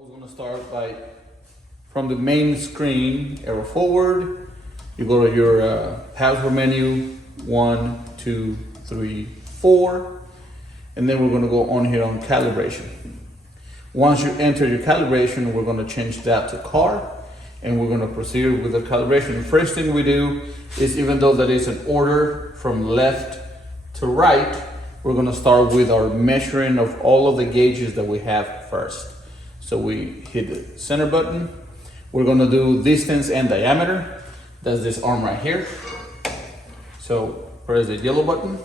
We're going to start by, from the main screen, arrow forward. You go to your password menu, 1, 2, 3, 4. And then we're going to go on here on calibration. Once you enter your calibration, we're going to change that to car. And we're going to proceed with the calibration. The first thing we do is, even though that is an order from left to right, we're going to start with our measuring of all of the gauges that we have first. So we hit the center button. We're going to do distance and diameter. That's this arm right here. So press the yellow button.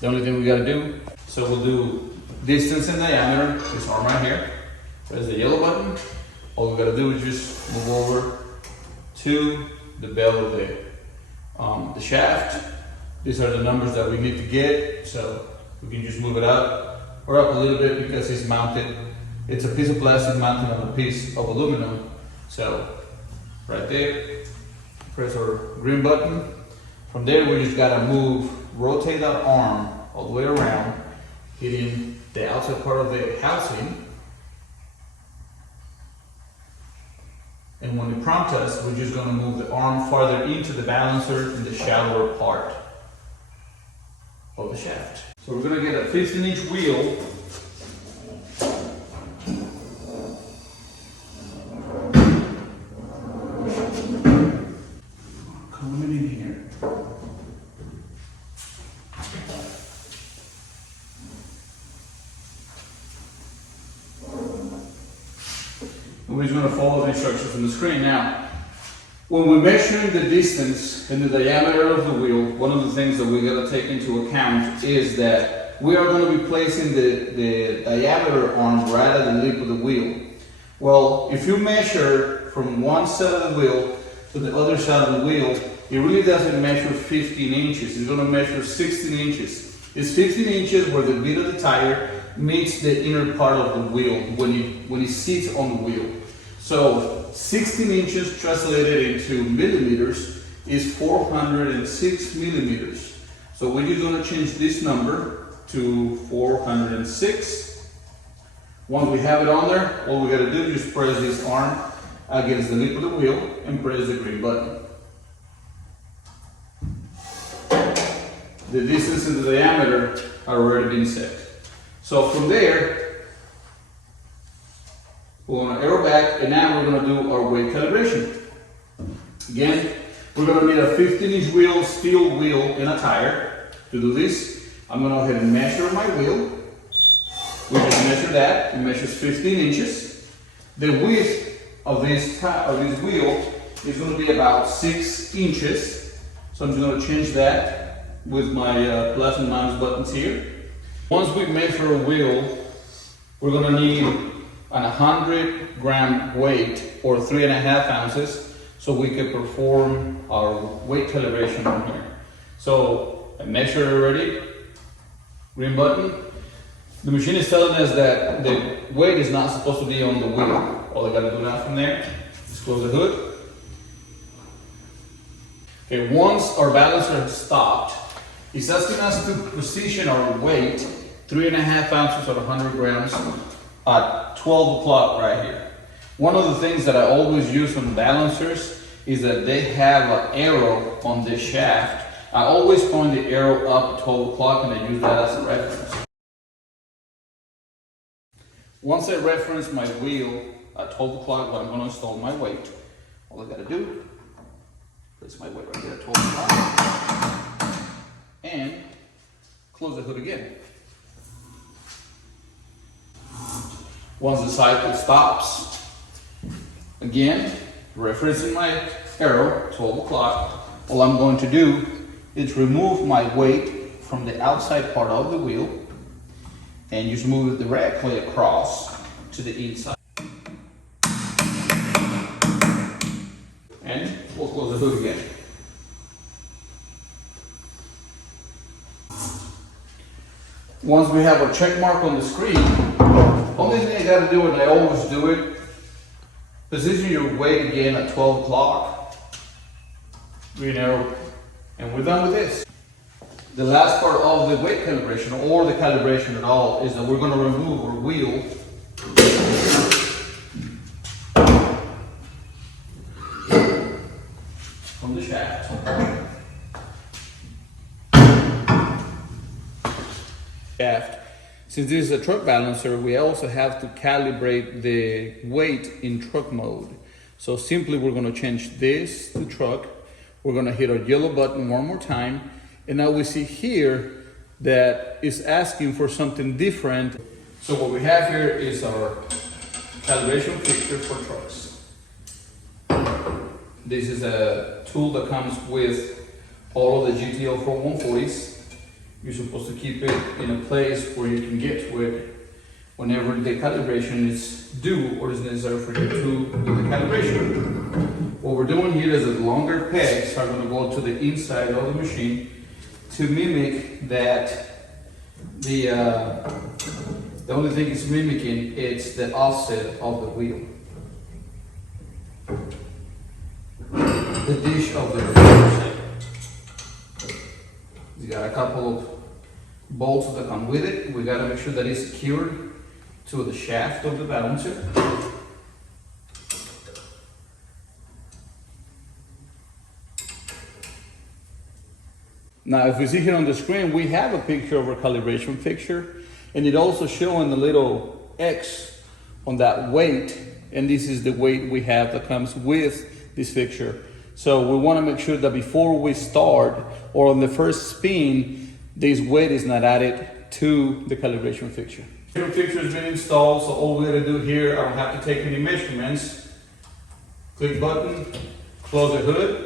The only thing we got to do, so we'll do distance and diameter, this arm right here. Press the yellow button. All we got to do is just move over to the bell of the shaft. These are the numbers that we need to get, so we can just move it up or up a little bit because it's mounted. It's a piece of plastic mounted on a piece of aluminum. So right there, press our green button. From there, we just gotta rotate that arm all the way around, hitting the outside part of the housing. And when it prompts us, we're just gonna move the arm farther into the balancer in the shallower part of the shaft. So we're gonna get a 15-inch wheel. Coming in here. And we're just gonna follow the instructions from the screen. Now, when we're measuring the distance and the diameter of the wheel, one of the things that we gotta take into account is that we are gonna be placing the diameter arm right at the lip of the wheel. Well, if you measure from one side of the wheel to the other side of the wheel, it really doesn't measure 15 inches. It's gonna measure 16 inches. It's 15 inches where the bit of the tire meets the inner part of the wheel when it sits on the wheel. So 16 inches translated into millimeters is 406 millimeters. So we're just going to change this number to 406. Once we have it on there, all we got to do is just press this arm against the lip of the wheel and press the green button. The distance and the diameter are already been set. So from there, we're going to arrow back, and now we're going to do our weight calibration. Again, we're going to need a 15-inch wheel, steel wheel, and a tire. To do this, I'm going to go ahead and measure my wheel. We just measure that. It measures 15 inches. The width of this wheel is going to be about 6 inches. So I'm just going to change that with my plus and minus buttons here. Once we measure a wheel, we're going to need an 100-gram weight, or 3.5 ounces, so we can perform our weight calibration on here. So I measured already, green button. The machine is telling us that the weight is not supposed to be on the wheel. All I gotta do now from there is close the hood. Okay, once our balancer has stopped, it's asking us to position our weight, 3.5 ounces or 100 grams, at 12 o'clock right here. One of the things that I always use on balancers is that they have an arrow on the shaft. I always point the arrow up at 12 o'clock and I use that as a reference. Once I reference my wheel at 12 o'clock, when I'm going to install my weight, all I got to do, place my weight right there at 12 o'clock and close the hood again. Once the cycle stops, again, referencing my arrow, 12 o'clock, all I'm going to do is remove my weight from the outside part of the wheel and just move it directly across to the inside. And we'll close the hood again. Once we have a check mark on the screen, only thing I gotta do, and I always do it, position your weight again at 12 o'clock, green arrow, and we're done with this. The last part of the weight calibration, or the calibration at all, is that we're going to remove our wheel from the shaft. Since this is a truck balancer, we also have to calibrate the weight in truck mode. So simply we're going to change this to truck. We're going to hit our yellow button one more time. And now we see here that it's asking for something different. So what we have here is our calibration fixture for trucks. This is a tool that comes with all of the GTL4 140s. You're supposed to keep it in a place where you can get to it whenever the calibration is due or is necessary for you to do the calibration. What we're doing here is that longer pegs are going to go to the inside of the machine to mimic that the only thing it's mimicking is the offset of the wheel. The dish of the wheel. You got a couple of bolts that come with it. We got to make sure that it's secured to the shaft of the balancer. Now, if we see here on the screen, we have a picture of our calibration fixture, and it also showing the little X on that weight, and this is the weight we have that comes with this fixture. So we want to make sure that before we start or on the first spin, this weight is not added to the calibration fixture. The fixture has been installed, so all we got to do here, I don't have to take any measurements. Click button, close the hood.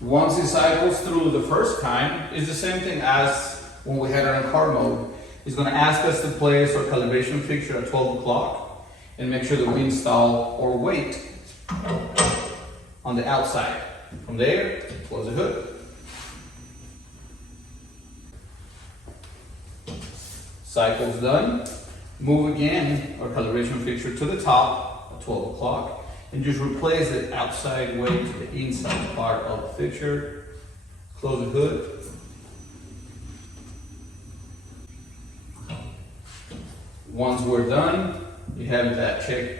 Once it cycles through the first time, it's the same thing as when we had it in car mode. It's going to ask us to place our calibration fixture at 12 o'clock and make sure that we install our weight on the outside. From there, close the hood. Cycle's done. Move again our calibration fixture to the top at 12 o'clock and just replace the outside weight to the inside part of the fixture. Close the hood. Once we're done, you have that check,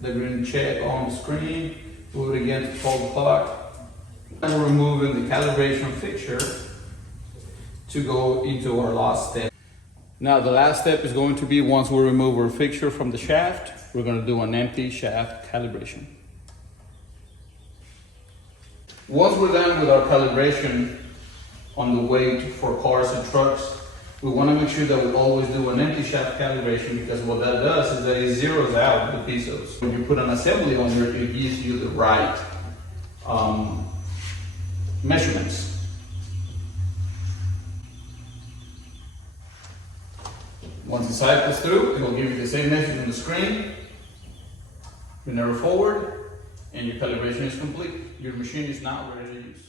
the green check on the screen. Move it again to 12 o'clock. And we're removing the calibration fixture to go into our last step. Now the last step is going to be once we remove our fixture from the shaft, we're going to do an empty shaft calibration. Once we're done with our calibration on the weight for cars and trucks, we want to make sure that we always do an empty shaft calibration, because what that does is that it zeroes out the pieces. When you put an assembly on there, it gives you the right measurements. Once it cycles through, it will give you the same message on the screen. You never forward, and your calibration is complete. Your machine is now ready to use.